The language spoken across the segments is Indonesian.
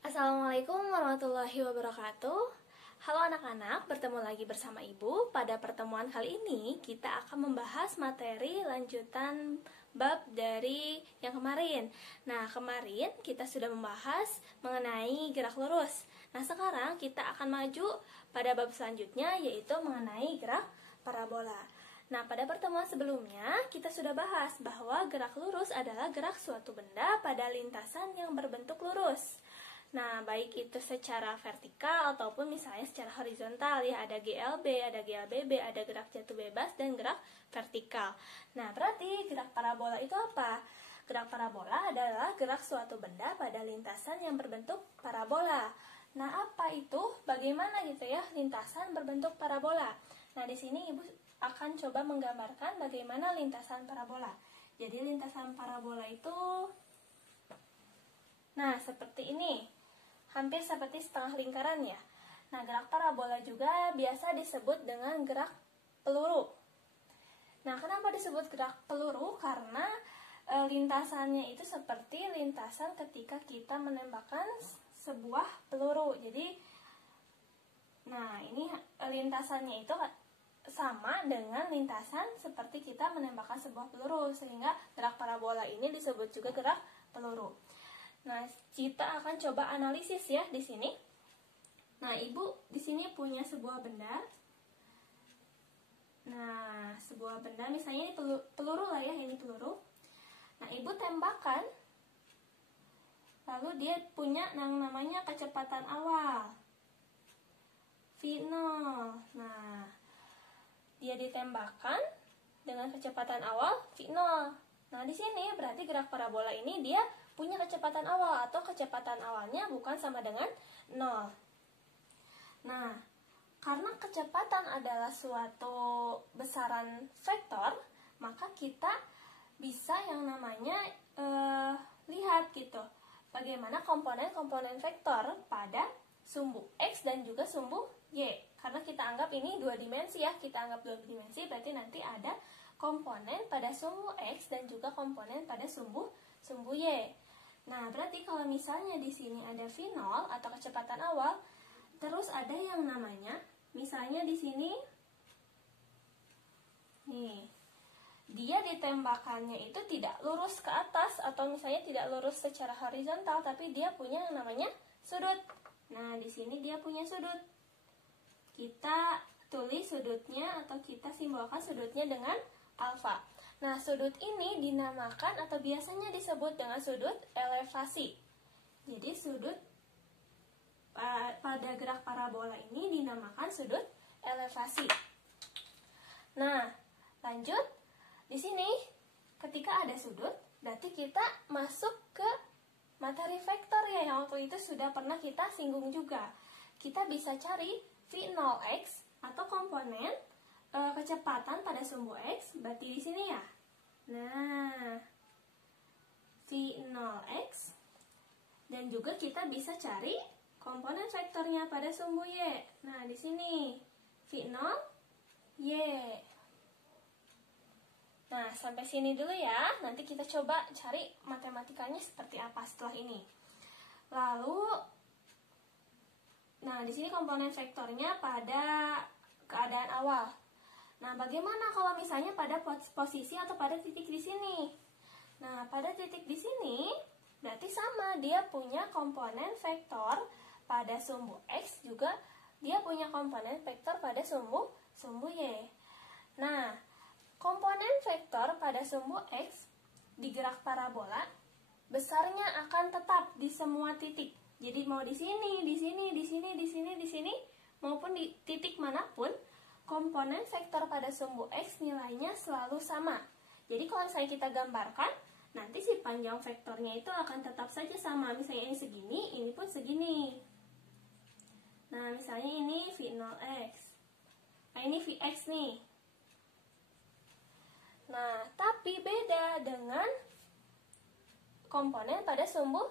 Assalamualaikum warahmatullahi wabarakatuh. Halo anak-anak, bertemu lagi bersama Ibu. Pada pertemuan kali ini kita akan membahas materi lanjutan bab dari yang kemarin. Nah, kemarin kita sudah membahas mengenai gerak lurus. Nah, sekarang kita akan maju pada bab selanjutnya, yaitu mengenai gerak parabola. Nah, pada pertemuan sebelumnya kita sudah bahas bahwa gerak lurus adalah gerak suatu benda pada lintasan yang berbentuk lurus. Nah, baik itu secara vertikal ataupun misalnya secara horizontal ya, ada GLB, ada GLBB, ada gerak jatuh bebas dan gerak vertikal. Nah, berarti gerak parabola itu apa? Gerak parabola adalah gerak suatu benda pada lintasan yang berbentuk parabola. Nah, apa itu? Bagaimana gitu ya lintasan berbentuk parabola? Nah, di sini Ibu akan coba menggambarkan bagaimana lintasan parabola. Jadi, lintasan parabola itu seperti ini. Hampir seperti setengah lingkaran ya. Nah, gerak parabola juga biasa disebut dengan gerak peluru. Nah, kenapa disebut gerak peluru? Karena lintasannya itu seperti lintasan ketika kita menembakkan sebuah peluru. Jadi, nah ini lintasannya itu sama dengan lintasan seperti kita menembakkan sebuah peluru, sehingga gerak parabola ini disebut juga gerak peluru. Nah, kita akan coba analisis ya di sini. Nah, Ibu di sini punya sebuah benda. Nah, sebuah benda misalnya ini peluru lah ya, ini peluru. Nah, Ibu tembakan. Lalu dia punya yang namanya kecepatan awal. V0. Nah, dia ditembakkan dengan kecepatan awal V0. Nah, di sini berarti gerak parabola ini dia punya kecepatan awal atau kecepatan awalnya bukan sama dengan 0. Nah, karena kecepatan adalah suatu besaran vektor, maka kita bisa yang namanya lihat gitu. Bagaimana komponen-komponen vektor pada sumbu X dan juga sumbu Y. Karena kita anggap ini dua dimensi ya, kita anggap dua dimensi, berarti nanti ada komponen pada sumbu X dan juga komponen pada sumbu Y. Nah, berarti kalau misalnya di sini ada V0 atau kecepatan awal, terus ada yang namanya, misalnya di sini, nih, dia ditembakannya itu tidak lurus ke atas atau misalnya tidak lurus secara horizontal, tapi dia punya yang namanya sudut. Nah, di sini dia punya sudut. Kita tulis sudutnya atau kita simbolkan sudutnya dengan alfa. Nah, sudut ini dinamakan atau biasanya disebut dengan sudut elevasi. Jadi, sudut pada gerak parabola ini dinamakan sudut elevasi. Nah, lanjut. Di sini, ketika ada sudut, berarti kita masuk ke materi vektor ya, yang waktu itu sudah pernah kita singgung juga. Kita bisa cari V0x atau komponen kecepatan pada sumbu X, berarti di sini ya. Nah, V0x, dan juga kita bisa cari komponen vektornya pada sumbu Y. Nah, di sini V0y. Nah, sampai sini dulu ya. Nanti kita coba cari matematikanya seperti apa setelah ini. Lalu, nah di sini komponen vektornya pada keadaan awal. Nah, bagaimana kalau misalnya pada posisi atau pada titik di sini? Nah, pada titik di sini berarti sama, dia punya komponen vektor pada sumbu X, juga dia punya komponen vektor pada sumbu Y. Nah, komponen vektor pada sumbu X di gerak parabola besarnya akan tetap di semua titik. Jadi mau di sini, di sini, di sini, di sini, di sini, maupun di titik manapun, komponen vektor pada sumbu X nilainya selalu sama. Jadi kalau misalnya kita gambarkan, nanti si panjang vektornya itu akan tetap saja sama. Misalnya ini segini, ini pun segini. Nah, misalnya ini V0x. Nah, ini Vx nih. Nah, tapi beda dengan komponen pada sumbu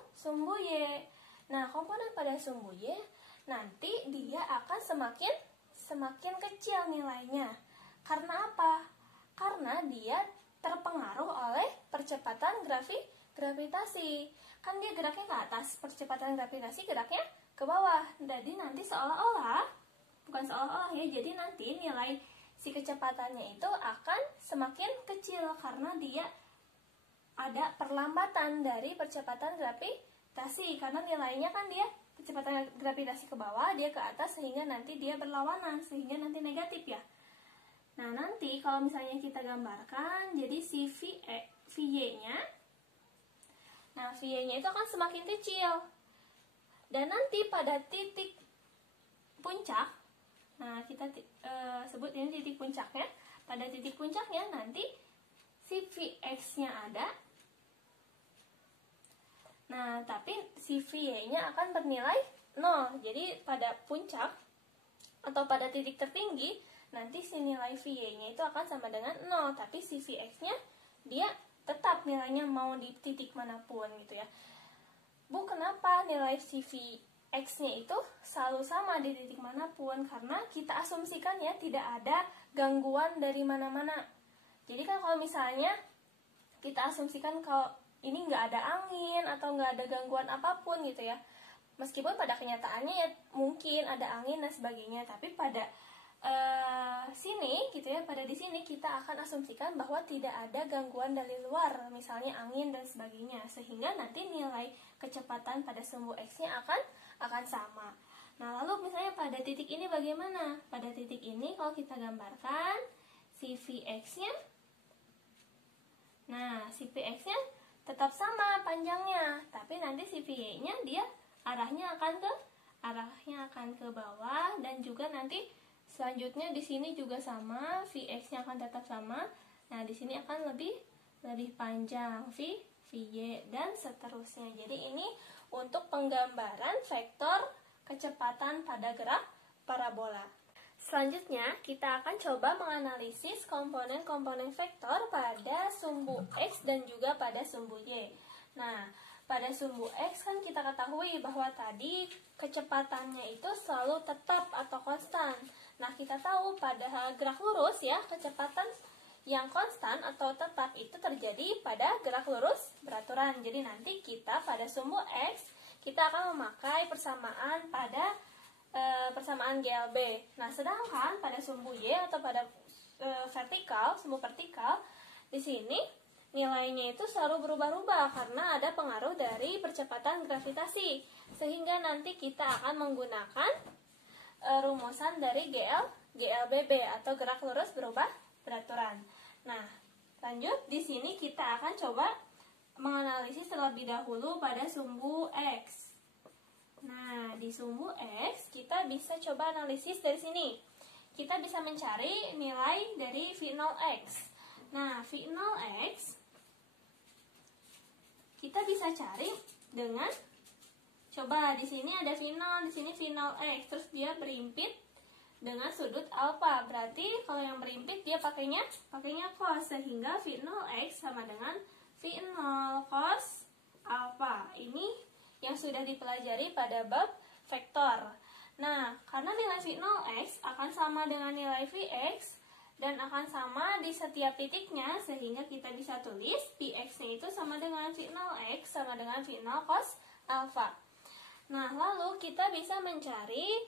Y. Nah, komponen pada sumbu Y nanti dia akan semakin kecil nilainya. Karena apa? Karena dia terpengaruh oleh percepatan gravitasi. Kan dia geraknya ke atas, percepatan gravitasi geraknya ke bawah. Jadi nanti seolah-olah, bukan seolah-olah ya, jadi nanti nilai si kecepatannya itu akan semakin kecil karena dia ada perlambatan dari percepatan gravitasi. Karena nilainya kan dia kecepatan gravitasi ke bawah, dia ke atas, sehingga nanti dia berlawanan, sehingga nanti negatif ya. Nah, nanti kalau misalnya kita gambarkan, jadi si VY-nya, nah VY-nya itu akan semakin kecil. Dan nanti pada titik puncak, nah kita sebut ini titik puncaknya, pada titik puncaknya nanti si Vx-nya ada. Nah, tapi si VY-nya akan bernilai 0. Jadi pada puncak atau pada titik tertinggi, nanti si nilai VY-nya itu akan sama dengan 0. Tapi si Vx-nya dia tetap nilainya mau di titik manapun gitu ya. Bu, kenapa nilai si Vx-nya itu selalu sama di titik manapun? Karena kita asumsikan ya tidak ada gangguan dari mana-mana. Jadi kan kalau misalnya kita asumsikan kalau ini nggak ada angin atau nggak ada gangguan apapun gitu ya, meskipun pada kenyataannya ya mungkin ada angin dan sebagainya, tapi pada sini gitu ya, pada di sini kita akan asumsikan bahwa tidak ada gangguan dari luar, misalnya angin dan sebagainya, sehingga nanti nilai kecepatan pada sumbu x-nya akan sama. Nah, lalu misalnya pada titik ini bagaimana? Pada titik ini kalau kita gambarkan si Vx-nya, nah si Vx-nya tetap sama panjangnya, tapi nanti si VY-nya dia arahnya akan ke bawah, dan juga nanti selanjutnya di sini juga sama, Vx-nya akan tetap sama. Nah, di sini akan lebih panjang VY dan seterusnya. Jadi ini untuk penggambaran vektor kecepatan pada gerak parabola. Selanjutnya, kita akan coba menganalisis komponen-komponen vektor pada sumbu X dan juga pada sumbu Y. Nah, pada sumbu X kan kita ketahui bahwa tadi kecepatannya itu selalu tetap atau konstan. Nah, kita tahu pada gerak lurus ya, kecepatan yang konstan atau tetap itu terjadi pada gerak lurus beraturan. Jadi nanti kita pada sumbu X, kita akan memakai persamaan pada persamaan GLB. Nah, sedangkan pada sumbu Y atau pada sumbu vertikal, di sini nilainya itu selalu berubah-ubah karena ada pengaruh dari percepatan gravitasi. Sehingga nanti kita akan menggunakan rumusan dari GLBB atau gerak lurus berubah beraturan. Nah, lanjut di sini kita akan coba menganalisis terlebih dahulu pada sumbu X. Nah, di sumbu X kita bisa coba analisis dari sini. Kita bisa mencari nilai dari V0x. Nah, V0x kita bisa cari dengan coba di sini ada V0, di sini V0x, terus dia berimpit dengan sudut alfa. Berarti kalau yang berimpit dia pakainya cos, sehingga V0x sama dengan V0 cos alfa. Ini yang sudah dipelajari pada bab vektor. Nah, karena nilai V0x akan sama dengan nilai Vx dan akan sama di setiap titiknya, sehingga kita bisa tulis Px-nya itu sama dengan V0x sama dengan V0 cos alfa. Nah, lalu kita bisa mencari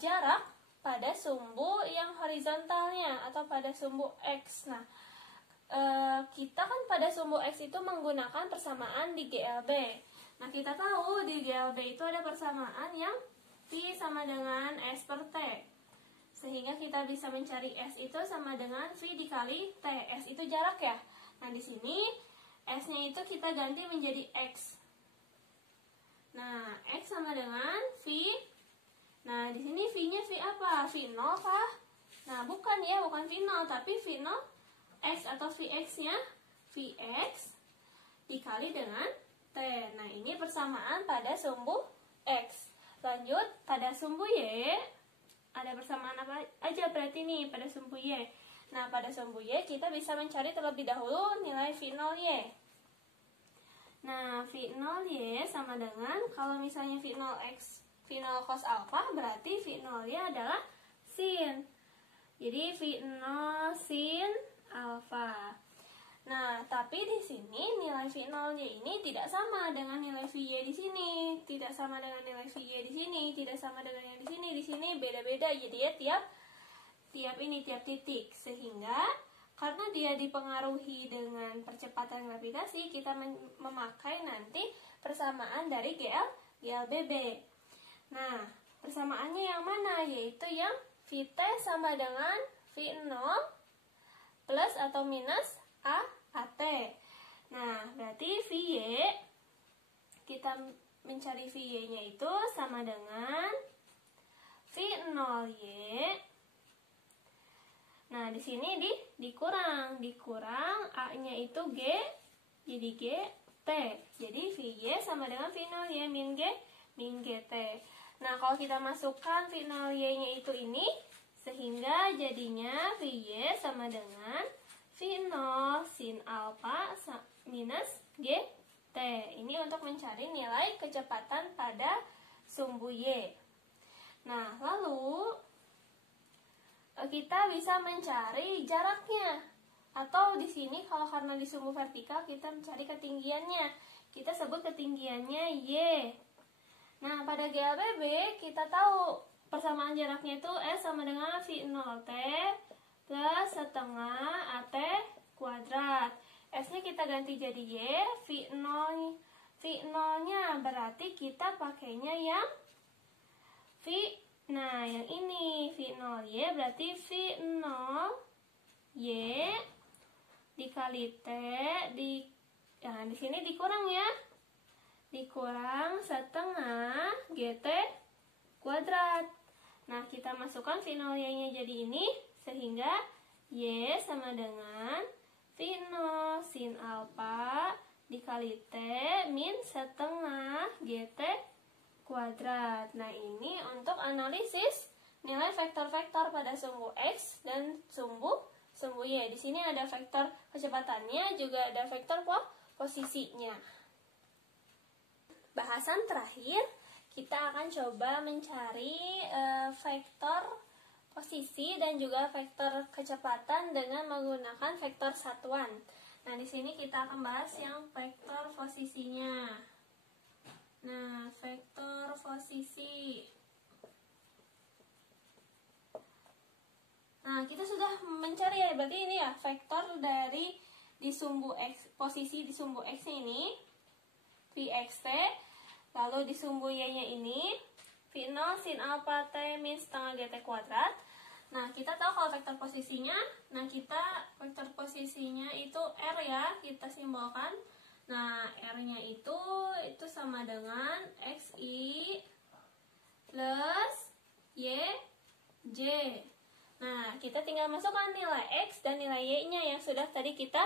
jarak pada sumbu yang horizontalnya atau pada sumbu X. Nah, kita kan pada sumbu X itu menggunakan persamaan di GLB. Nah, kita tahu di GLB itu ada persamaan yang V sama dengan S per T. Sehingga kita bisa mencari S itu sama dengan V dikali T. S itu jarak ya. Nah, di sini S-nya itu kita ganti menjadi X. Nah, X sama dengan V. Nah, di sini V-nya V apa? V0 kah? Nah, bukan ya, bukan V0, tapi V0 X atau Vx-nya Vx dikali dengan T. Nah, ini persamaan pada sumbu X. Lanjut, pada sumbu Y, ada persamaan apa aja berarti nih pada sumbu Y. Nah, pada sumbu Y kita bisa mencari terlebih dahulu nilai V0Y. Nah, V0Y sama dengan, kalau misalnya V0X, V0 cos alpha, berarti V0Y adalah sin. Jadi V0 sin alpha. Nah, tapi di sini nilai V0-nya ini tidak sama dengan nilai VY di sini, tidak sama dengan nilai VY di sini, tidak sama dengan yang di sini. Di sini beda-beda, jadi ya tiap titik. Sehingga karena dia dipengaruhi dengan percepatan gravitasi, kita memakai nanti persamaan dari GLBB. Nah, persamaannya yang mana? Yaitu yang VT sama dengan V0 plus atau minus AT. Nah, berarti VY, kita mencari VY-nya itu sama dengan V0Y. Nah, di sini dikurang A-nya itu G, jadi GT. Jadi VY sama dengan V0Y min GT. Nah, kalau kita masukkan V0Y-nya itu ini, sehingga jadinya VY sama dengan V0 sin alfa minus GT. Ini untuk mencari nilai kecepatan pada sumbu Y. Nah, lalu kita bisa mencari jaraknya. Atau di sini kalau karena di sumbu vertikal kita mencari ketinggiannya. Kita sebut ketinggiannya Y. Nah, pada GLBB kita tahu persamaan jaraknya itu S sama dengan V0T plus setengah AT kuadrat. S-nya kita ganti jadi Y, V0-nya berarti kita pakainya yang Nah, yang ini V0Y berarti V0Y dikali T di sini dikurang ya. Dikurang setengah GT kuadrat. Nah, kita masukkan V0Y-nya jadi ini, sehingga Y sama dengan V0 sin alfa dikali T min setengah GT kuadrat. Nah, ini untuk analisis nilai vektor-vektor pada sumbu X dan sumbu Y. Di sini ada vektor kecepatannya, juga ada vektor posisinya. Bahasan terakhir, kita akan coba mencari vektor posisi dan juga vektor kecepatan dengan menggunakan vektor satuan. Nah, di sini kita akan bahas yang vektor posisinya. Nah, vektor posisi. Nah, kita sudah mencari ya, berarti ini ya vektor dari di sumbu X, posisi di sumbu X ini Vxt, lalu di sumbu Y-nya ini V0 sin alfa T min setengah GT kuadrat. Nah, kita tahu kalau vektor posisinya, vektor posisinya itu R ya, kita simbolkan. Nah, R-nya itu sama dengan XI plus YJ. Nah, kita tinggal masukkan nilai X dan nilai Y-nya yang sudah tadi kita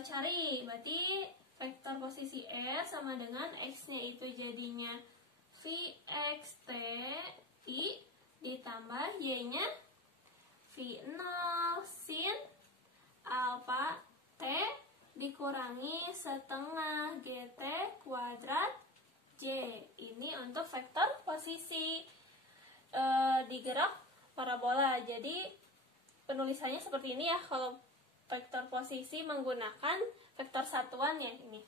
cari. Berarti vektor posisi R sama dengan X-nya itu jadinya Vxt I ditambah Y-nya V0 sin alfa T dikurangi setengah GT kuadrat J. Ini untuk vektor posisi digerak parabola. Jadi penulisannya seperti ini ya kalau vektor posisi menggunakan vektor satuan ya ini.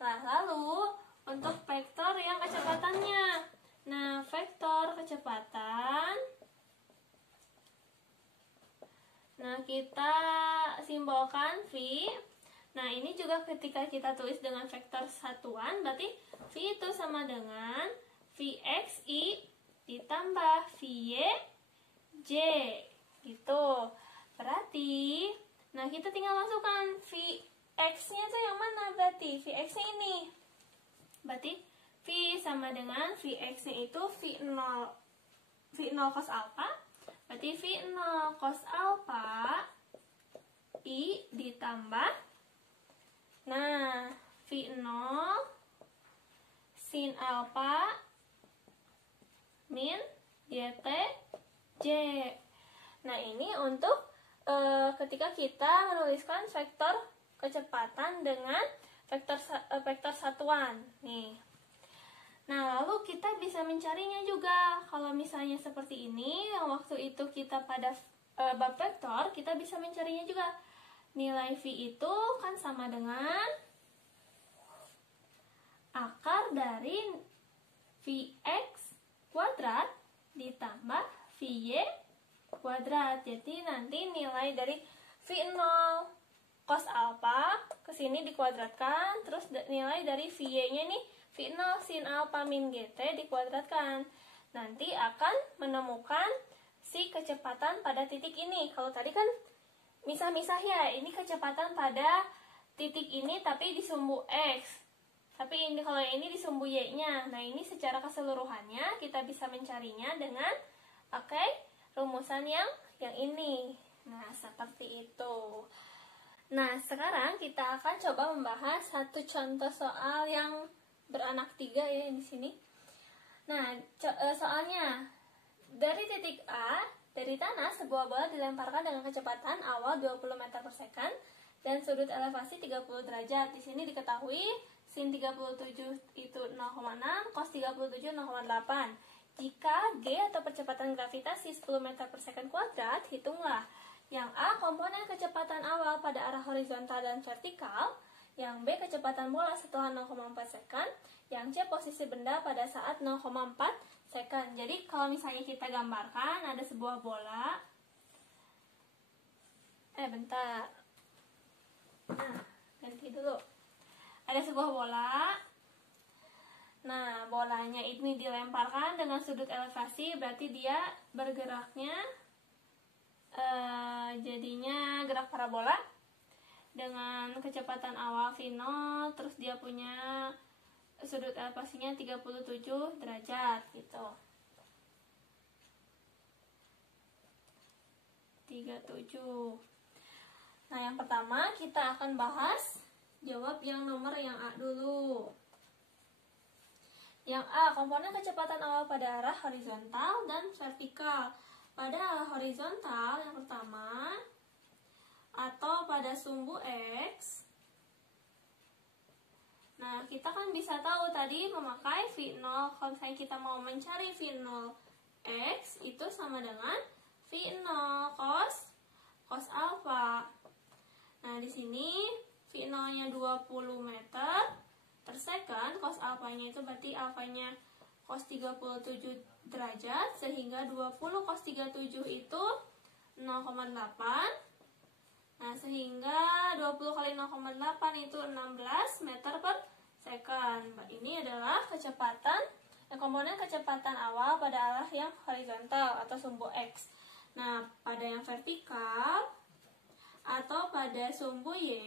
Nah, lalu untuk vektor yang kecepatannya. Nah, vektor kecepatan, nah kita simbolkan V. Nah, ini juga ketika kita tulis dengan vektor satuan, berarti V itu sama dengan Vxi ditambah Vy/J gitu. Berarti, nah kita tinggal masukkan Vx-nya itu yang mana berarti? Vx-nya ini. Berarti V sama dengan Vx-nya itu V0 cos alpha. Berarti V0 cos alpha I ditambah, nah V0 sin alpha min GT J. Nah, ini untuk ketika kita menuliskan vektor kecepatan dengan vektor satuan nih. Nah, lalu kita bisa mencarinya juga. Kalau misalnya seperti ini, yang waktu itu kita pada bab vektor, kita bisa mencarinya juga. nilai V itu kan sama dengan akar dari Vx kuadrat ditambah Vy kuadrat. Jadi nanti nilai dari V0 cos alfa ke sini dikuadratkan, terus nilai dari Vy-nya nih V0 sin alfa min gt dikuadratkan. Nanti akan menemukan si kecepatan pada titik ini. Kalau tadi kan misah-misah ya, ini kecepatan pada titik ini tapi di sumbu X. Tapi ini kalau ini di sumbu Y-nya. Nah, ini secara keseluruhannya kita bisa mencarinya dengan pakai rumusan yang ini. Nah, seperti itu. Nah, sekarang kita akan coba membahas satu contoh soal yang beranak 3 ya di sini. Nah, soalnya dari titik A, dari tanah sebuah bola dilemparkan dengan kecepatan awal 20 meter per second dan sudut elevasi 30 derajat. Di sini diketahui sin 37 itu 0,6, cos 37 0,8. Jika G atau percepatan gravitasi 10 meter per second kuadrat, hitunglah. Yang A komponen kecepatan awal pada arah horizontal dan vertikal, yang B kecepatan bola setelah 0,4 second, yang C posisi benda pada saat 0,4 second. Jadi kalau misalnya kita gambarkan ada sebuah bola. Bentar. Nah, ganti dulu. Ada sebuah bola. Nah, bolanya ini dilemparkan dengan sudut elevasi, berarti dia bergeraknya jadinya gerak parabola dengan kecepatan awal V0, terus dia punya sudut elevasinya 37 derajat gitu. 37. Nah, yang pertama kita akan bahas jawab yang nomor yang A dulu. Yang A, komponen kecepatan awal pada arah horizontal dan vertikal. Pada arah horizontal yang pertama, atau pada sumbu X. Nah, kita kan bisa tahu tadi memakai V0. Kalau misalnya kita mau mencari V0 X, itu sama dengan V0 cos alfa. Nah, di sini V0-nya 20 meter per second, cos alfanya itu berarti alfanya cos 37 derajat, sehingga 20 cos 37 itu 0,8. Nah, sehingga 20 kali 0,8 itu 16 meter per second. Ini adalah kecepatan, komponen kecepatan awal pada arah yang horizontal atau sumbu X. Nah, pada yang vertikal atau pada sumbu Y,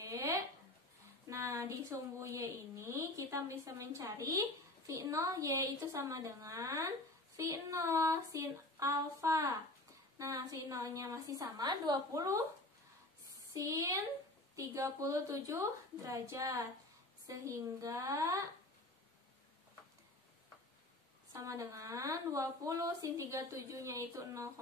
nah di sumbu Y ini kita bisa mencari V0Y itu sama dengan V0 sin alfa. Nah, V0-nya masih sama 20 sin 37 derajat, sehingga sama dengan 20 sin 37-nya itu 0,6.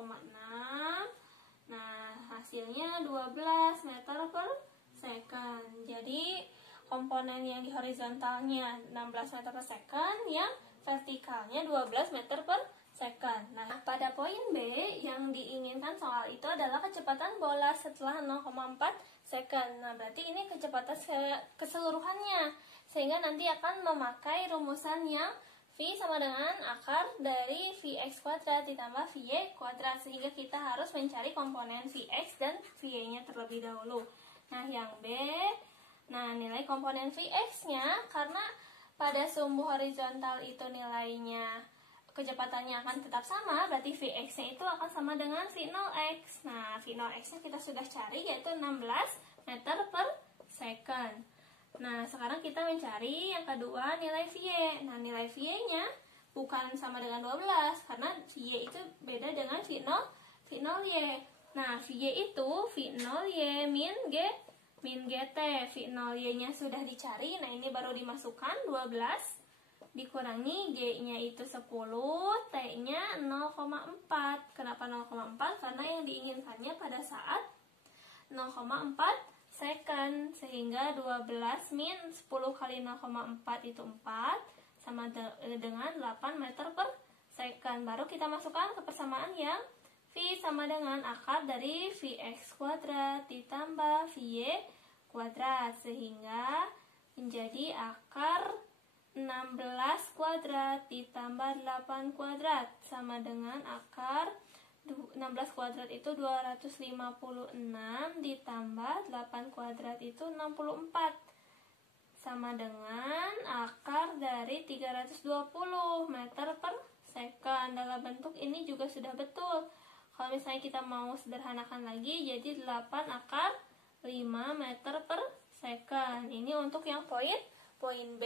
Nah, hasilnya 12 meter per second. Jadi, komponen yang di horizontalnya 16 meter per second, yang vertikalnya 12 meter per second. Nah, pada poin B, yang diinginkan soal itu adalah kecepatan bola setelah 0,4 second. Nah, berarti ini kecepatan keseluruhannya. Sehingga nanti akan memakai rumusan yang V sama dengan akar dari Vx kuadrat ditambah Vy kuadrat, sehingga kita harus mencari komponen Vx dan Vy-nya terlebih dahulu. Nah, yang B, nah nilai komponen Vx-nya, karena pada sumbu horizontal itu nilainya kecepatannya akan tetap sama, berarti Vx-nya itu akan sama dengan V0x. Nah, V0x-nya kita sudah cari, yaitu 16 meter per second. Nah, sekarang kita mencari yang kedua, nilai Vy. Nah, nilai Vy-nya bukan sama dengan 12, karena Vy itu beda dengan V0Y. Nah, Vy itu V0Y min GT. V0Y-nya sudah dicari, nah ini baru dimasukkan 12 dikurangi G-nya itu 10, T-nya 0,4. Kenapa 0,4? Karena yang diinginkannya pada saat 0,4 second, sehingga 12 min 10 kali 0,4 itu 4 sama dengan 8 meter per second. Baru kita masukkan ke persamaan yang V sama dengan akar dari Vx kuadrat ditambah Vy kuadrat, sehingga menjadi akar 16 kuadrat ditambah 8 kuadrat sama dengan akar 16 kuadrat itu 256 ditambah 8 kuadrat itu 64 sama dengan akar dari 320 meter per second. Dalam bentuk ini juga sudah betul. Kalau misalnya kita mau sederhanakan lagi, jadi 8 akar 5 meter per second. Ini untuk yang poin B.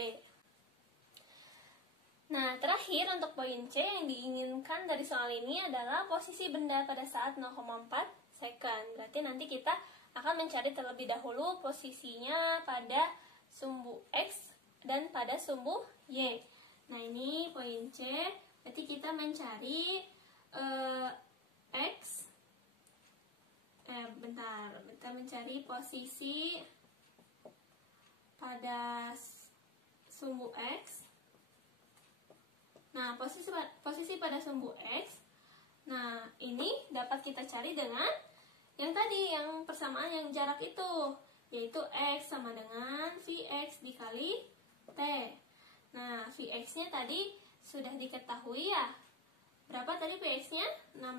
Nah, terakhir untuk poin C yang diinginkan dari soal ini adalah posisi benda pada saat 0,4 second. Berarti nanti kita akan mencari terlebih dahulu posisinya pada sumbu X dan pada sumbu Y. Nah, ini poin C. Berarti kita mencari X. Kita mencari posisi pada sumbu X. Nah, posisi pada sumbu X. Nah, ini dapat kita cari dengan yang tadi, yang persamaan yang jarak itu, yaitu X sama dengan Vx dikali T. Nah, Vx-nya tadi sudah diketahui ya. Berapa tadi Vx-nya? 16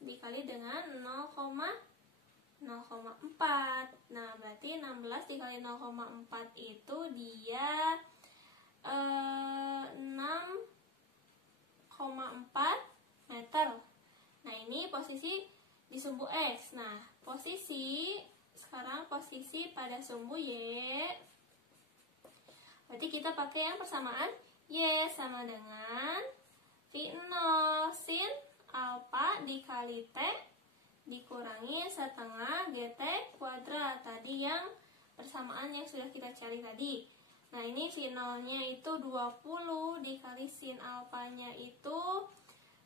dikali dengan 0,4. Nah, berarti 16 dikali 0,4 itu dia 6,4 meter. Nah, ini posisi di sumbu X. Nah, sekarang posisi pada sumbu Y. Berarti kita pakai yang persamaan Y sama dengan V0 sin alfa dikali T dikurangi setengah GT kuadrat. Tadi yang persamaan yang sudah kita cari tadi. Nah, ini V0-nya itu 20 dikali sin alfanya itu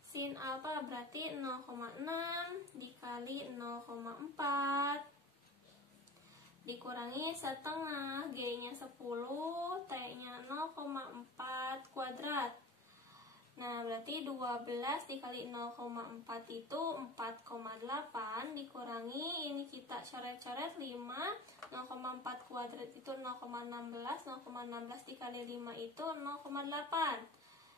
sin alfa berarti 0,6 dikali 0,4 dikurangi setengah, G-nya 10, T-nya 0,4 kuadrat. Nah, berarti 12 dikali 0,4 itu 4,8 dikurangi, ini kita coret-coret 5, 0,4 kuadrat itu 0,16, 0,16 dikali 5 itu 0,8.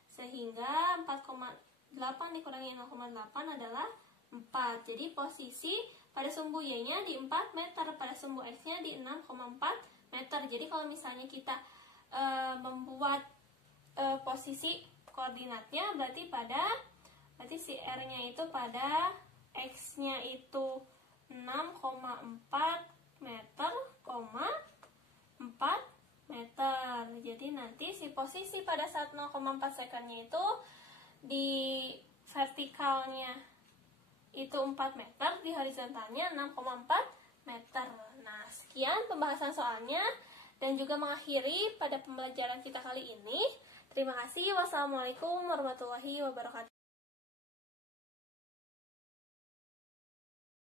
Sehingga 4,8 dikurangi 0,8 adalah 4. Jadi posisi pada sumbu Y-nya di 4 meter, pada sumbu X-nya di 6,4 meter. Jadi kalau misalnya kita membuat posisi koordinatnya, berarti si R-nya itu pada X-nya itu 6,4 meter, 4 meter. Jadi nanti si posisi pada saat 0,4 secondnya itu di vertikalnya itu 4 meter, di horizontalnya 6,4 meter. Nah, sekian pembahasan soalnya dan juga mengakhiri pada pembelajaran kita kali ini. Terima kasih. Wassalamualaikum warahmatullahi wabarakatuh.